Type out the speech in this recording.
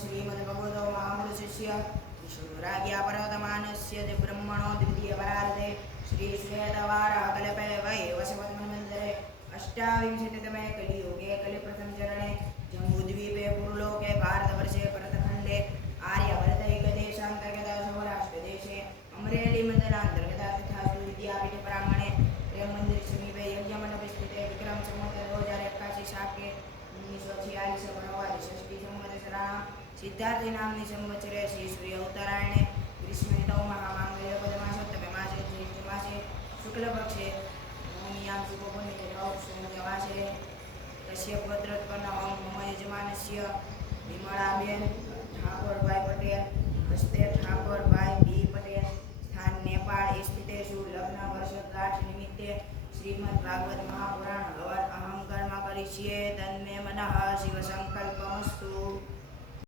श्रीमद्भगवतो महामृशिष्य विष्णुराज्ञा पर्वतमानस्य ब्रह्मणो द्वितीयपरार्धे श्रीश्वेतवाराकल्पे वैवस्वतमन्वन्तरे अष्टाविंशतितमे कलियुगे कलिप्रथमचरणे जम्बूद्वीपे पुरलोके भारतवर्षे भरतखण्डे आर्यभरतैकदेशान्तर्गत सौराष्ट्रदेशे अमरेलीमण्डलान्तर्गत तथा विद्यापीठप्राङ्गणे प्रेममन्दिर समीपे यज्ञमण्डपे स्थिते विक्रम संवत 2081 शाके 1946 वनवादि षष्ठी संवत्सराणां सिद्धार्थी नाम्नि संवत्सरे श्री उत्तरायणे ग्रीष्मऋतौ महामाङ्गल्यपदमासोत्तमे मासे ज्येष्ठमासे शुक्लपक्षे नवम्यां शुभपुण्यतिथौ तस्य पुत्रोत्पन्नः मम यजमानस्य विमलाबेन ठाकोरभाई पटेल हस्ते ठाकोरभाई बी पटेल स्थान नेपाल स्थितेषु लग्न वर्षगांठ निमित्ते श्रीमद्भागवत महापुराण भवन अहं कर्म करिष्ये तन्मे मनः शिवसंकल्पमस्तु।